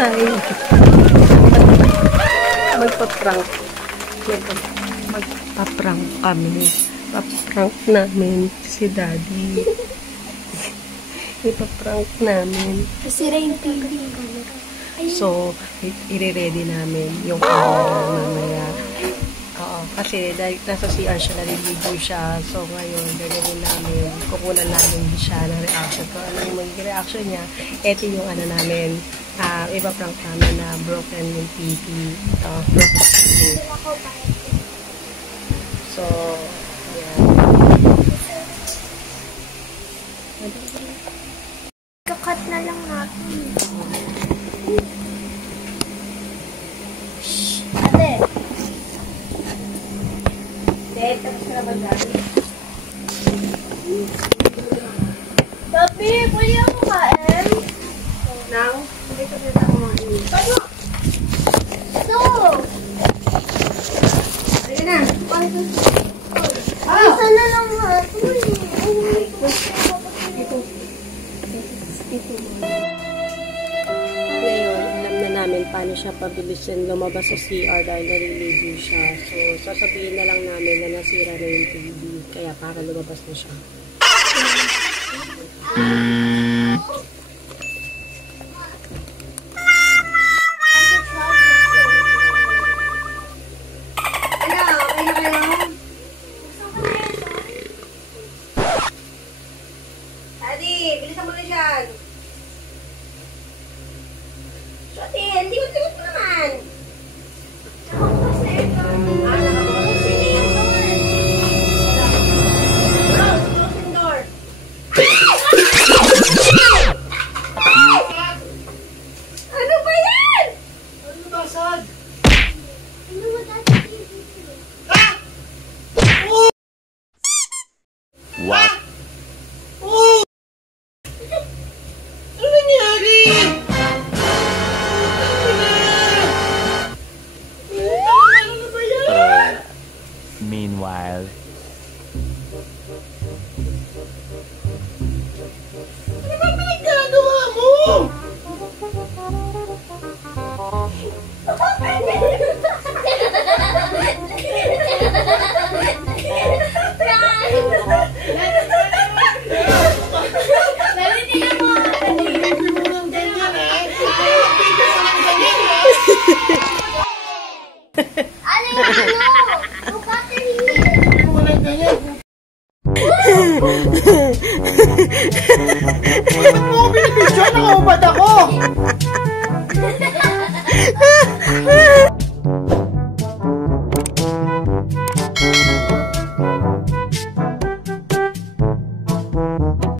Hi! Magpa-prank. Magpa-prank kami. Pa-prank namin si Daddy. Ipa-prank namin. Kasi rin TV. So, i-ready namin yung camera mamaya. Oo, kasi dahil nasa CR siya, naliligo siya. So, ngayon, gagawin namin, kukunan namin siya ng reaction. Kung ano yung magiging reaction niya, ito yung ano namin, ipa-prank namin na broken yung TV. Broken TV. So, ayan. Kakat na lang natin. Ate. Tapos na ba dali? Papi, pwede ako kain? Now, hindi ko nila kumain. Paano? Ito! Sige na. Isa na lang natin. Ngayon, alam na namin paano siya pabilisin lumabas sa CR dahil naliligo siya. So, sasabihin na lang namin na nasira na yung TV. Kaya para lumabas na siya. Bilisan mo na siyan. Shoti, hindi mo tigot mo naman. Ano ba yan? Ano ba, Sad? Ano ba dati? What? Meanwhile, ano ba pinagkagawa mo? Ba't mo ko binibidyo? Nakahubad ako!